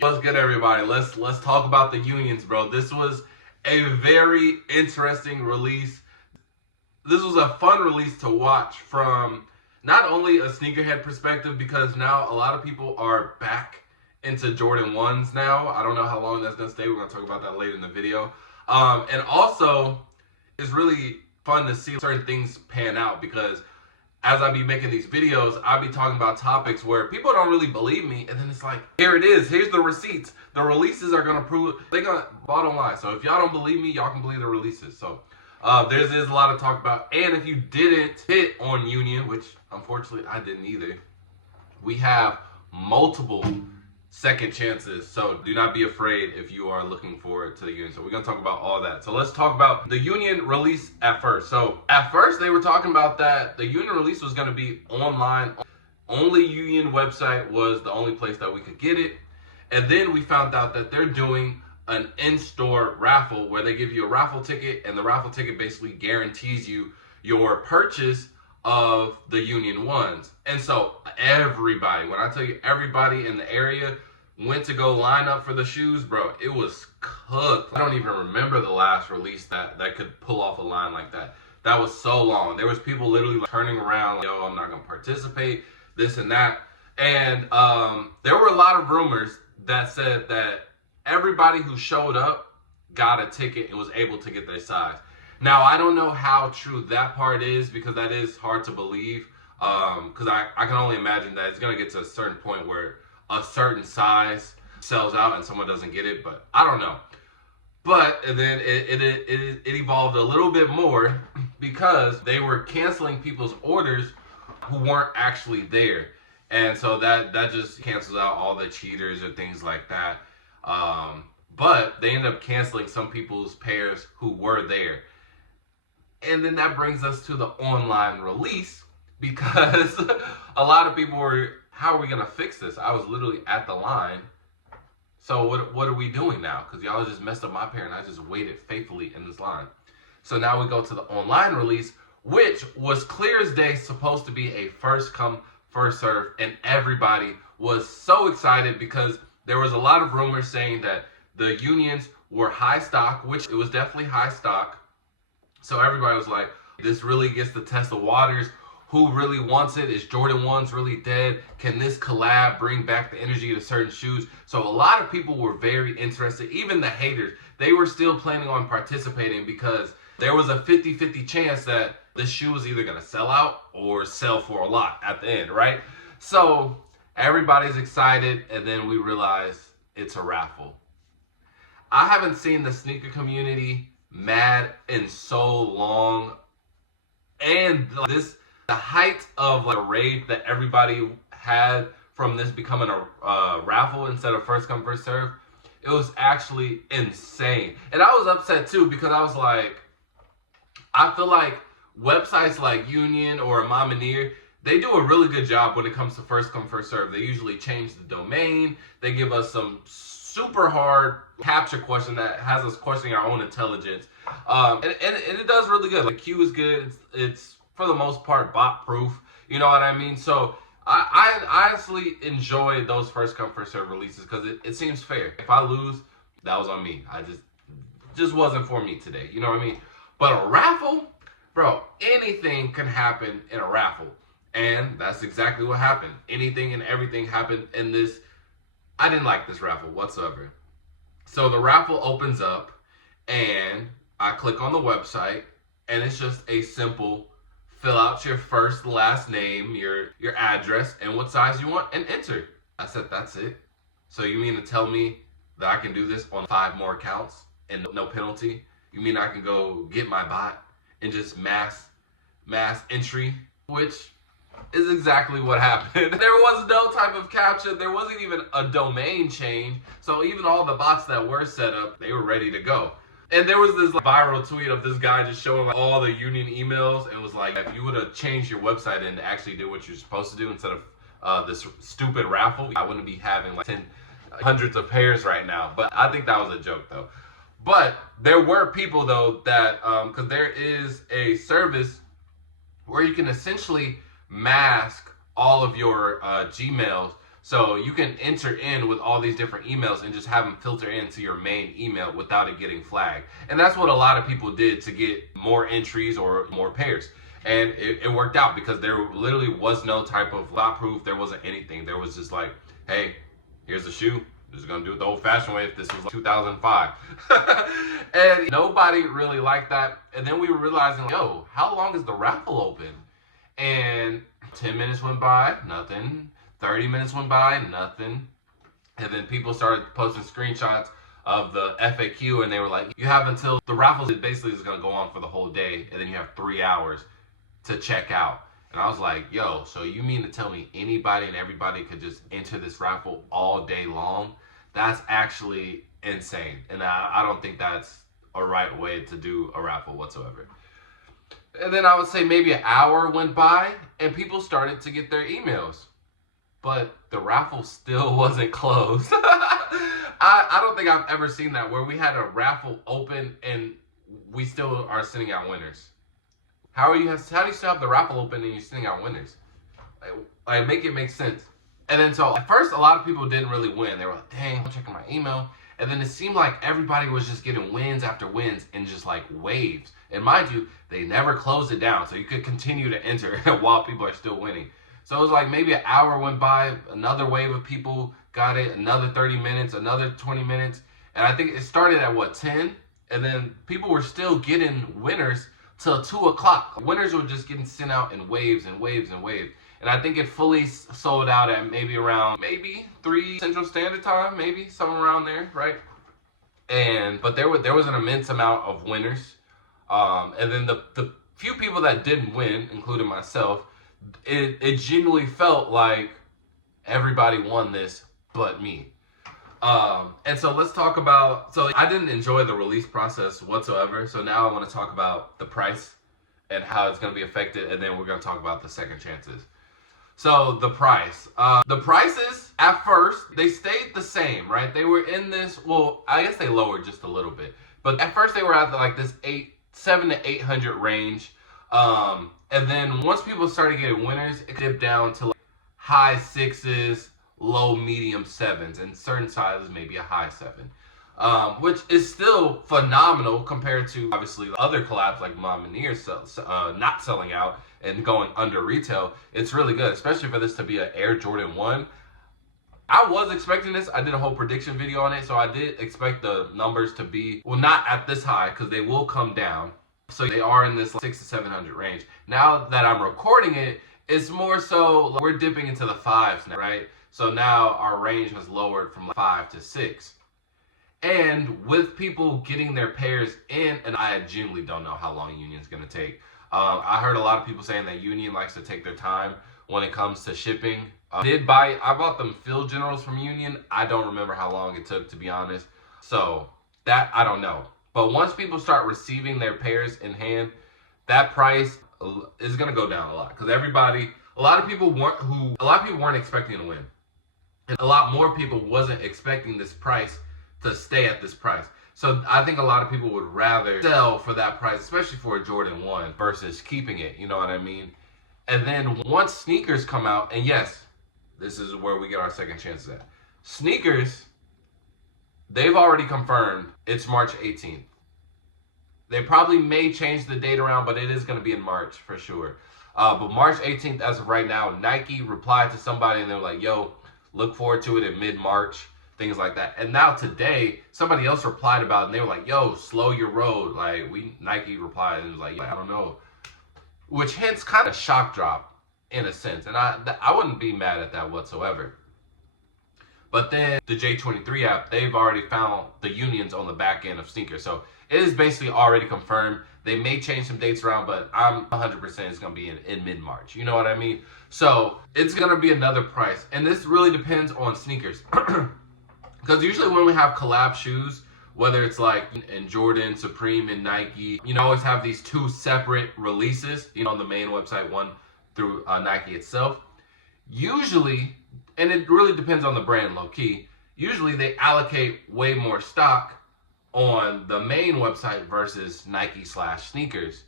What's good, everybody? Let's talk about the unions, bro. This was a very interesting release. This was a fun release to watch from not only a sneakerhead perspective, because now a lot of people are back into Jordan 1s now. I don't know how long that's going to stay. We're going to talk about that later in the video. And also, it's really fun to see certain things pan out, because as I be making these videos, I'll be talking about topics where people don't really believe me, and then it's like, here it is, here's the receipts. The releases are gonna prove, they're gonna, bottom line. So if y'all don't believe me, y'all can believe the releases. So there's a lot to talk about. And if you didn't hit on Union, which unfortunately I didn't either, we have multiple second chances, so do not be afraid if you are looking forward to the Union. So we're gonna talk about all that. So let's talk about the Union release at first. So at first they were talking about that the Union release was gonna be online. Only Union website was the only place that we could get it. And then we found out that they're doing an in-store raffle where they give you a raffle ticket, and the raffle ticket basically guarantees you your purchase of the Union ones. And so everybody, when I tell you everybody in the area went to go line up for the shoes, bro, it was cooked. I don't even remember the last release that could pull off a line like that. That was so long. There was people literally like turning around like, yo, I'm not gonna participate, this and that. And there were a lot of rumors that said that everybody who showed up got a ticket and was able to get their size. Now, I don't know how true that part is, because that is hard to believe. Because I can only imagine that it's going to get to a certain point where a certain size sells out and someone doesn't get it, but I don't know. But and then it evolved a little bit more, because they were canceling people's orders who weren't actually there. And so that just cancels out all the cheaters or things like that. But they ended up canceling some people's pairs who were there. And then that brings us to the online release, because a lot of people were, how are we going to fix this? I was literally at the line. So what are we doing now? Because y'all just messed up my pair and I just waited faithfully in this line. So now we go to the online release, which was clear as day supposed to be a first come, first serve. And everybody was so excited, because there was a lot of rumors saying that the Unions were high stock, which it was definitely high stock. So everybody was like, this really gets to test the waters. Who really wants it? Is Jordan 1s really dead? Can this collab bring back the energy to certain shoes? So a lot of people were very interested. Even the haters, they were still planning on participating, because there was a 50-50 chance that the shoe was either going to sell out or sell for a lot at the end, right? So everybody's excited, and then we realize it's a raffle. I haven't seen the sneaker community mad in so long, and the height of like a rage that everybody had from this becoming a raffle instead of first come first serve, it was actually insane. And I was upset too, because I was like, I feel like websites like Union or Mamaneer, they do a really good job when it comes to first come first serve. They usually change the domain. They give us some super hard capture question that has us questioning our own intelligence, and it does really good. Like, Q is good. It's for the most part bot proof, you know what I mean? So I honestly enjoy those first come first serve releases, because it seems fair. If I lose, that was on me. I just wasn't for me today, you know what I mean? But a raffle, bro, anything can happen in a raffle, and that's exactly what happened. Anything and everything happened in this. I didn't like this raffle whatsoever. So the raffle opens up, and I click on the website, and it's just a simple fill out your first, last name, your address, and what size you want, and enter. I said, that's it? So you mean to tell me that I can do this on 5 more accounts and no penalty? You mean I can go get my bot and just mass entry? Which is exactly what happened. There was no type of capture. There wasn't even a domain change. So even all the bots that were set up, they were ready to go. And there was this viral tweet of this guy just showing like all the Union emails. It was like, if you would have changed your website and actually did what you're supposed to do instead of this stupid raffle, I wouldn't be having like hundreds of pairs right now. But I think that was a joke though. But there were people though that, because there is a service where you can essentially mask all of your Gmails So you can enter in with all these different emails and just have them filter into your main email without it getting flagged. And that's what a lot of people did to get more entries or more pairs. And it worked out because there literally was no type of lot proof. There wasn't anything. There was just like, hey, here's a shoe. Just gonna do it the old-fashioned way if this was like 2005. And nobody really liked that. And then we were realizing, yo, how long is the raffle open? And 10 minutes went by, nothing. 30 minutes went by, nothing. And then people started posting screenshots of the FAQ, and they were like, you have until the raffle basically is gonna go on for the whole day, and then you have 3 hours to check out. And I was like, yo, so you mean to tell me anybody and everybody could just enter this raffle all day long? That's actually insane. And I don't think that's a right way to do a raffle whatsoever. And then I would say maybe an hour went by and people started to get their emails. But the raffle still wasn't closed. I don't think I've ever seen that where we had a raffle open and we still are sending out winners. How do you still have the raffle open and you're sending out winners? Like make it make sense. And then so at first a lot of people didn't really win. They were like, dang, I'm checking my email. And then it seemed like everybody was just getting wins after wins in just like waves. And mind you, they never closed it down. So you could continue to enter while people are still winning. So it was like maybe an hour went by, another wave of people got it, another 30 minutes, another 20 minutes. And I think it started at what, 10? And then people were still getting winners till 2 o'clock. Winners were just getting sent out in waves and waves and waves. And I think it fully sold out at maybe around 3 Central Standard Time, maybe somewhere around there, right? But there was an immense amount of winners. And then the few people that didn't win, including myself, it genuinely felt like everybody won this but me. And so let's talk about, so I didn't enjoy the release process whatsoever. So now I want to talk about the price and how it's going to be affected. And then we're going to talk about the second chances. So the price, the prices at first, they stayed the same, right? They were in this, well, I guess they lowered just a little bit, but at first they were at like this 700 to 800 range. And then once people started getting winners, it dipped down to like high 6s, low medium 7s, and certain sizes maybe a high 7, which is still phenomenal compared to obviously other collabs like Mom and Ear not selling out and going under retail. It's really good, especially for this to be an Air Jordan 1. I was expecting this. I did a whole prediction video on it, so I did expect the numbers to be, well, not at this high because they will come down. So they are in this 600 to 700 range. Now that I'm recording it, it's more so we're dipping into the 5s now, right? So now our range has lowered from 5 to 6. And with people getting their pairs in, and I genuinely don't know how long Union's going to take. I heard a lot of people saying that Union likes to take their time when it comes to shipping. I bought them Field Generals from Union. I don't remember how long it took, to be honest. So that I don't know. But once people start receiving their pairs in hand, that price is going to go down a lot because a lot of people weren't expecting to win. And a lot more people wasn't expecting this price to stay at this price. So I think a lot of people would rather sell for that price, especially for a Jordan 1 versus keeping it, you know what I mean? And then once sneakers come out, and yes, this is where we get our second chances at. Sneakers, they've already confirmed it's March 18th. They probably may change the date around, but it is going to be in March for sure. But March 18th, as of right now, Nike replied to somebody and they were like, yo, look forward to it in mid-March, things like that. And now today, somebody else replied about it and they were like, yo, slow your road. Like, Nike replied and was like, yeah, I don't know. Which hence kind of shock drop in a sense. And I wouldn't be mad at that whatsoever. But then the J23 app, they've already found the unions on the back end of sneakers. So it is basically already confirmed. They may change some dates around, but I'm 100% it's going to be in mid-March. You know what I mean? So it's going to be another price. And this really depends on sneakers. Because usually when we have collab shoes, whether it's like in Jordan, Supreme, and Nike, you know, always have these two separate releases, you know, on the main website, one through Nike itself. Usually, and it really depends on the brand, low key, usually they allocate way more stock on the main website versus Nike/sneakers.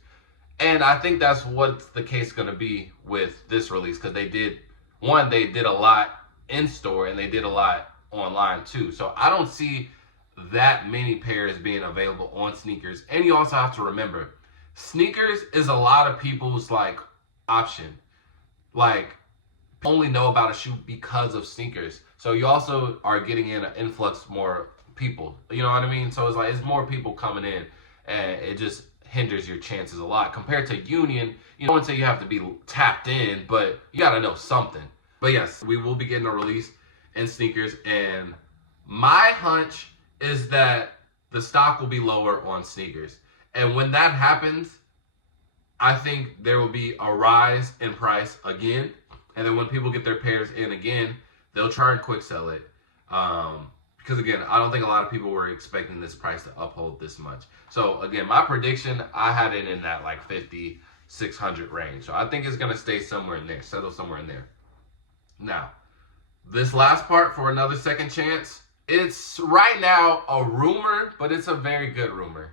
And I think that's what's the case going to be with this release, because they did a lot in store, and they did a lot online too. So I don't see that many pairs being available on sneakers. And you also have to remember, sneakers is a lot of people's like option. Like, only know about a shoe because of sneakers. So you also are getting in an influx more people. You know what I mean? So it's like it's more people coming in, and it just hinders your chances a lot compared to Union. You don't say you have to be tapped in, but you got to know something. But yes, we will be getting a release in sneakers, and my hunch is that the stock will be lower on sneakers. And when that happens, I think there will be a rise in price again. And then when people get their pairs in again, they'll try and quick sell it. Because again, I don't think a lot of people were expecting this price to uphold this much. So again, my prediction, I had it in that like 50, 600 range. So I think it's going to stay somewhere in there, settle somewhere in there. Now, this last part for another second chance, it's right now a rumor, but it's a very good rumor.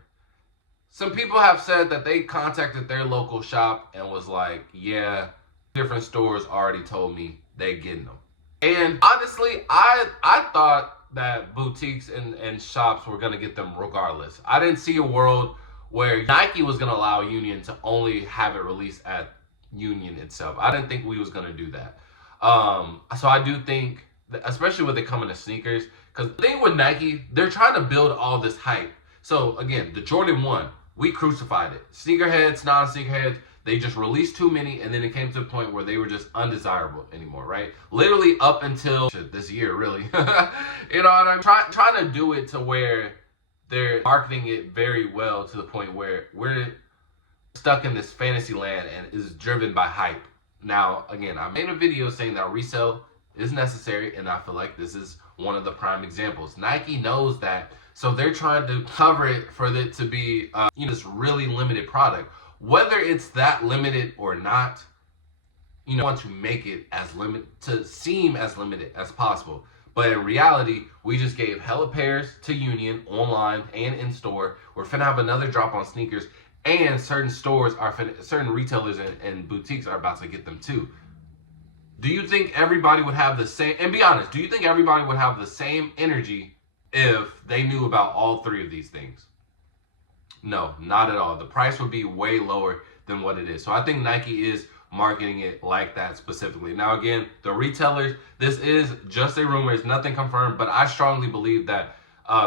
Some people have said that they contacted their local shop and was like, yeah, different stores already told me they're getting them. And honestly, I thought that boutiques and shops were going to get them regardless. I didn't see a world where Nike was going to allow Union to only have it released at Union itself. I didn't think we was going to do that. So I do think, that, especially with it coming to sneakers, because the thing with Nike, they're trying to build all this hype. So again, the Jordan 1, we crucified it. Sneakerheads, non-sneakerheads, they just released too many, and then it came to a point where they were just undesirable anymore, right? Literally up until this year, really. You know what I'm trying to do it to where they're marketing it very well to the point where we're stuck in this fantasy land and is driven by hype. Now, again, I made a video saying that resale is necessary, and I feel like this is one of the prime examples. Nike knows that, so they're trying to cover it for it to be this really limited product. Whether it's that limited or not, want to make it as limited, to seem as limited as possible. But in reality, we just gave hella pairs to Union online and in store. We're finna have another drop on sneakers, and certain stores are certain retailers and boutiques are about to get them too. Do you think everybody would have the same, and be honest, do you think everybody would have the same energy if they knew about all three of these things? No, not at all. The price would be way lower than what it is. So I think Nike is marketing it like that specifically. Now again, the retailers, this is just a rumor, it's nothing confirmed, but I strongly believe that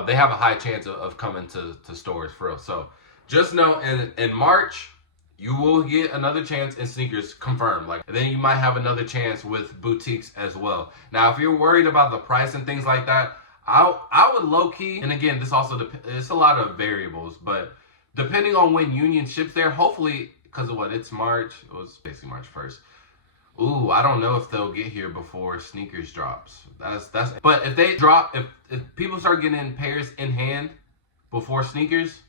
they have a high chance of coming to stores for real. So just know in March, you will get another chance in sneakers confirmed. And then you might have another chance with boutiques as well. Now, if you're worried about the price and things like that, I would low key, and again, this also it's a lot of variables, but depending on when Union ships there, hopefully, because of what, it's March, it was basically March 1st. Ooh, I don't know if they'll get here before sneakers drops. But if they drop, if people start getting pairs in hand before sneakers,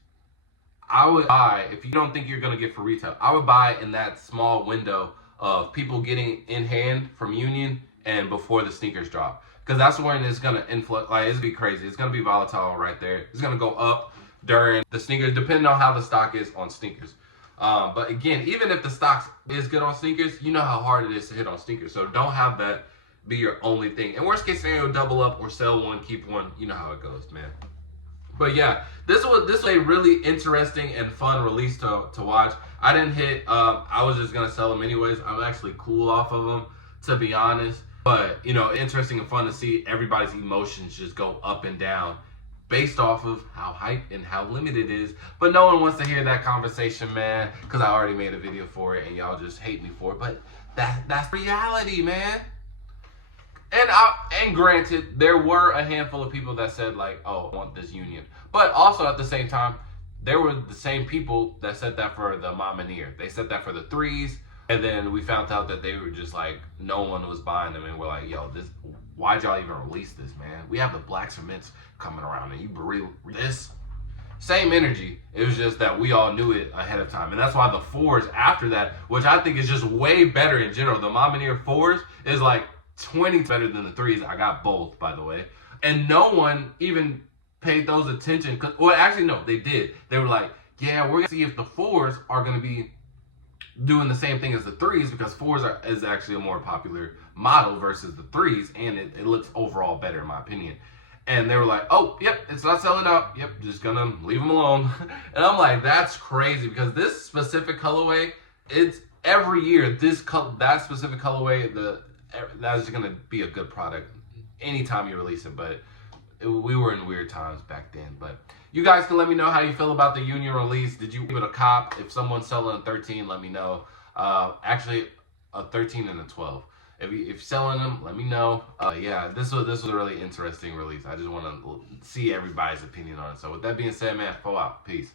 I would buy, if you don't think you're going to get for retail, I would buy in that small window of people getting in hand from Union and before the sneakers drop. Because that's when it's going to influx, it's going to be crazy. It's going to be volatile right there. It's going to go up during the sneakers, depending on how the stock is on sneakers. But again, even if the stock is good on sneakers, you know how hard it is to hit on sneakers. So don't have that be your only thing. And worst case scenario, double up or sell one, keep one. You know how it goes, man. But yeah, this was a really interesting and fun release to watch. I didn't hit, I was just going to sell them anyways. I'm actually cool off of them, to be honest. But, interesting and fun to see everybody's emotions just go up and down based off of how hype and how limited it is. But no one wants to hear that conversation, man, because I already made a video for it and y'all just hate me for it. But that's reality, man. And granted, there were a handful of people that said oh, I want this Union. But also at the same time, there were the same people that said that for the Mamaneer. They said that for the threes. And then we found out that they were just no one was buying them. And we're like, yo, why'd y'all even release this, man? We have the black cements coming around and you this same energy. It was just that we all knew it ahead of time. And that's why the fours after that, which I think is just way better in general. The Mamaneer fours is 20 better than the threes. I got both, by the way. And no one even paid those attention. Well, actually, no, they did. They were like, yeah, we're going to see if the fours are going to be doing the same thing as the 3s, because 4s is actually a more popular model versus the 3s, and it looks overall better in my opinion. And they were like, oh, yep, it's not selling out. Yep, just gonna leave them alone. And I'm like, that's crazy, because this specific colorway, it's every year, that specific colorway, that's just gonna be a good product anytime you release it. But we were in weird times back then. But you guys can let me know how you feel about the Union Release. Did you give it a cop? If someone's selling a 13, let me know. Actually, a 13 and a 12. If you're selling them, let me know. Yeah, this was a really interesting release. I just want to see everybody's opinion on it. So with that being said, man, fall out. Peace.